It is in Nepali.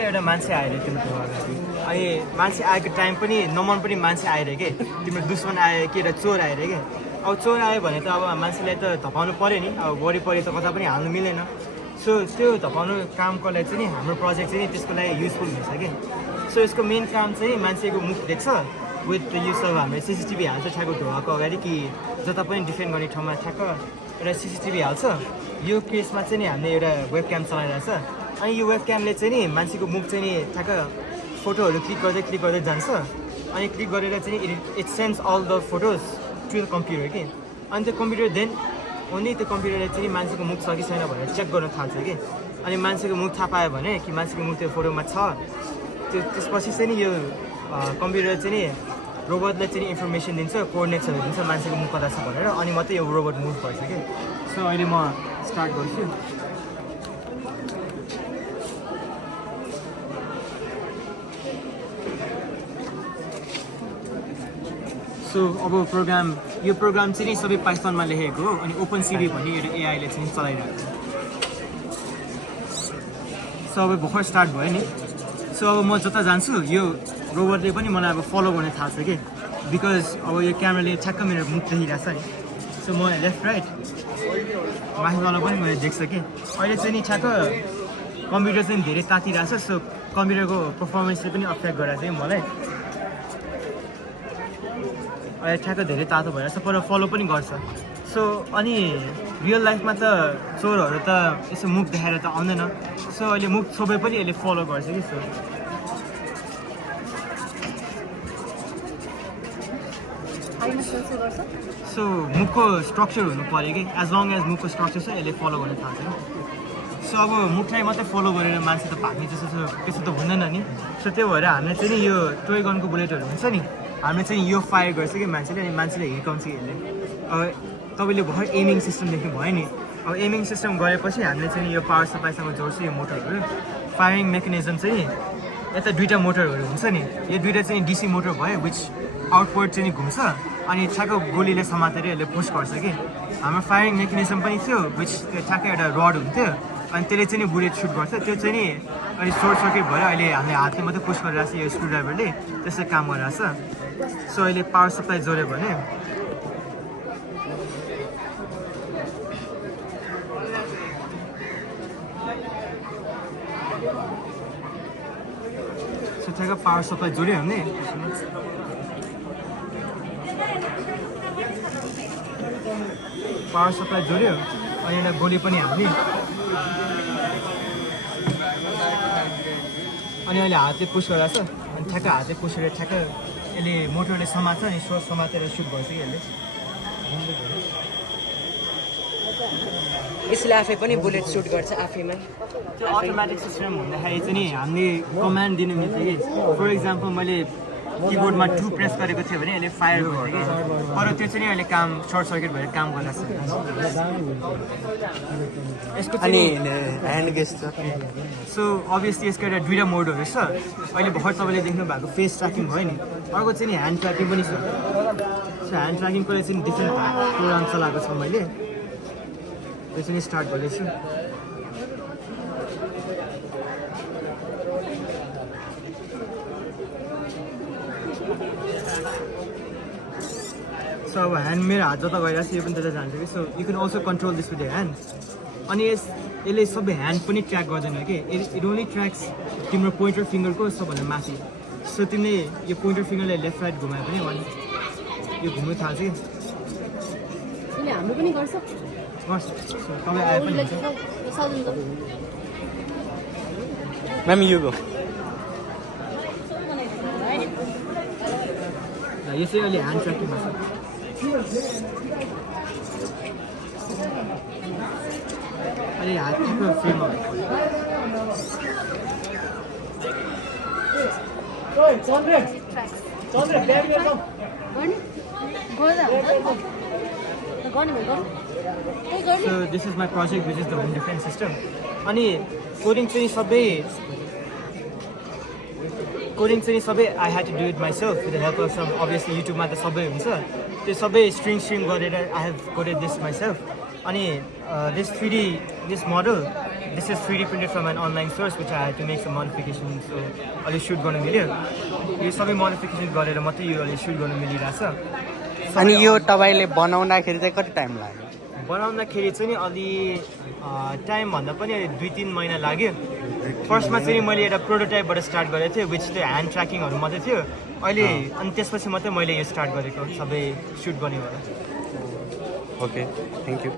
ठ्याक्कै एउटा मान्छे आएर तिम्रो अगाडि अनि मान्छे आएको टाइम पनि नमन पनि मान्छे आएर के तिम्रो दुश्मन आयो के एउटा चोर आएर के अब चोर आयो भने त अब मान्छेलाई त धपाउनु पऱ्यो नि अब वरिपरि त कता पनि हाल्नु मिलेन सो त्यो धपाउनु कामको लागि चाहिँ नि हाम्रो प्रोजेक्ट चाहिँ नि त्यसको लागि युजफुल हुन्छ कि सो यसको मेन काम चाहिँ मान्छेको मुख देख्छ विथ द युज अफ हामीले सिसिटिभी हाल्छ ठ्याक्क ढोकाको अगाडि कि जता पनि डिफेन्ड गर्ने ठाउँमा ठ्याक्क एउटा सिसिटिभी हाल्छ यो केसमा चाहिँ नि हामीले एउटा वेब क्याम चलाइरहेछ अनि यो वेब क्यामले चाहिँ नि मान्छेको मुख चाहिँ नि ठ्याक्क फोटोहरू क्लिक गर्दै जान्छ अनि क्लिक गरेर चाहिँ it sends all the photos to the computer कि अनि त्यो कम्प्युटर देन ओन्ली त्यो कम्प्युटरले चाहिँ मान्छेको मुख छ कि छैन भनेर चेक गर्न थाल्छ कि अनि मान्छेको मुख थाहा पायो भने कि मान्छेको मुख त्यो फोटोमा छ त्यसपछि चाहिँ नि यो कम्प्युटर चाहिँ नि रोबोटलाई चाहिँ इन्फर्मेसन दिन्छ कोअर्डिनेट्सहरू दिन्छ मान्छेको मुख कता छ भनेर अनि मात्रै यो रोबोट मुभ गर्छ कि सो अहिले म स्टार्ट गर्छु सो अब यो प्रोग्राम चाहिँ नि सबै पाइथनमा लेखेको हो अनि ओपन सिडी भन्ने एउटा एआईले चाहिँ चलाइरहेको सो अब भर्खर स्टार्ट भयो नि सो अब म जता जान्छु यो रोबोटले पनि मलाई अब फलो गर्न थाल्छ कि बिकज अब यो क्यामेराले ठ्याक्क मेरो मुख देखिरहेछ नि सो म लेफ्ट राइट माथिबाट पनि मैले देख्छ कि अहिले चाहिँ नि ठ्याक्क कम्प्युटर चाहिँ धेरै तातिरहेछ सो कम्प्युटरको पर्फर्मेन्सले पनि अफेक्ट गरेर चाहिँ मलाई अहिले ठ्याक्क धेरै तातो भइरहेछ पर फलो पनि गर्छ सो अनि रियल लाइफमा त चोरहरू त यसो मुख देखाएर त आउँदैन सो अहिले मुख छोपे पनि यसले फलो गर्छ कि सो मुखको स्ट्रक्चर हुनु पऱ्यो कि एज लङ एज मुखको स्ट्रक्चर छ यसले फलो गर्न थाल्छ सो अब मुखलाई मात्रै फलो गरेर मान्छे त भाग्ने त्यस्तो त हुँदैन नि सो त्यो भएर हामीले चाहिँ नि यो टोय गनको बुलेटहरू हुन्छ नि हामीले चाहिँ यो फायर गर्छ कि मान्छेले अनि मान्छेले हिर्काउँछ यसले अब तपाईँले भर्खर एमिङ सिस्टम देख्नु भयो नि अब एमिङ सिस्टम गरेपछि हामीले चाहिँ यो पावर सप्लाईसँग जोड्छ यो मोटरहरू फायरिङ मेकानिजम चाहिँ यता दुईवटा मोटरहरू हुन्छ नि यो दुईवटा चाहिँ डिसी मोटर भयो विच आउटवर्ड चाहिँ नि घुम्छ अनि ठ्याक्क गोलीले समातेर यसले पुस गर्छ कि हाम्रो फायरिङ मेकानिजम पनि थियो विच त्यो ठ्याक्कै एउटा रड हुन्थ्यो अनि त्यसले चाहिँ नि बुलेट सुट गर्छ त्यो चाहिँ नि अहिले सर्ट सर्किट भएर अहिले हामीले हातले मात्रै पुस गरिरहेको छ यो स्क्रुड्राइभरले त्यसै काम गरिरहेछ सो अहिले पावर सप्लाई जोड्यो भने सो ठ्याक्क पावर सप्लाई जोड्यो भने पावर सप्लाई जोड्यो अनि एउटा गोली पनि हाल्ने अनि अहिले हातले पुस गरिरहेछ अनि ठ्याक्क हातले पुस गरेर ठ्याक्क यसले मोटरले समात्छ अनि सोर्स समातेर सुट गर्छ कि यसले यसले आफै पनि बुलेट सुट गर्छ आफैमा त्यो अटोमेटिक सिस्टम भन्दाखेरि चाहिँ नि हामीले कमान्ड दिनु मिल्थ्यो कि फर इक्जाम्पल मैले किबोर्डमा 2 प्रेस गरेको थियो भने यसले फायर गर्थ्यो कि तर त्यो चाहिँ नि अहिले काम सर्ट सर्किट भएर काम गरिरहेछ यसको अनि ह्यान्ड गेस छ सो अभियसली यसको एउटा दुईवटा मोडहरू छ अहिले भर्खर तपाईँले देख्नु भएको फेस ट्र्याकिङ भयो नि अर्को चाहिँ नि ह्यान्ड ट्र्याकिङ पनि छ सो ह्यान्ड ट्र्याकिङको लागि चाहिँ डिफ्रेन्ट प्रोग्राम चलाएको छ मैले त्यो चाहिँ स्टार्ट गर्दैछु सो अब ह्यान्ड मेरो हात जता गइरहेको छ यो पनि त्यता जान्छ कि so you can also control this with your hand अनि यसले सबै ह्यान्ड पनि ट्र्याक गर्दैन कि इट ओन्ली ट्र्याक्स तिम्रो पोइन्टर फिङ्गरको सबभन्दा माथि सो तिमीले यो पोइन्टर फिङ्गरले लेफ्ट राइट घुमायो भने अनि यो घुम्नु थाल्छ कि हाम्रो पनि गर्छ तपाईँ आए पनि म्याम यो गो यो चाहिँ अहिले ह्यान्ड ट्र्याकिङमा छ अहिले हात ठिक फ्रीमा So this is my project, which is the home defense system. अनि कोडिङ चाहिँ सबै I had to do it myself with the help of some obviously YouTube मा त सबै हुन्छ त्यो सबै स्ट्रिङ गरेर I have coded this myself अनि this model, this is 3D printed from an online source which I had to make some modifications, so अलि सुट गर्न मिल्यो। यो सबै मोडिफिकेसन गरेर मात्रै यो अलि सुट गर्न मिलिरहेछ। अनि यो तपाईँले बनाउँदाखेरि चाहिँ कति टाइम लाग्यो? बनाउँदाखेरि चाहिँ नि अलि टाइम भन्दा पनि 2-3 महिना लाग्यो। फर्स्टमा चाहिँ मैले एउटा प्रोटोटाइपबाट स्टार्ट गरेको थिएँ विच त्यो ह्यान्ड ट्र्याकिङहरू मात्रै थियो। अहिले अनि त्यसपछि मात्रै मैले यो स्टार्ट गरेको सबै सुट गर्ने भएर। Okay, thank you.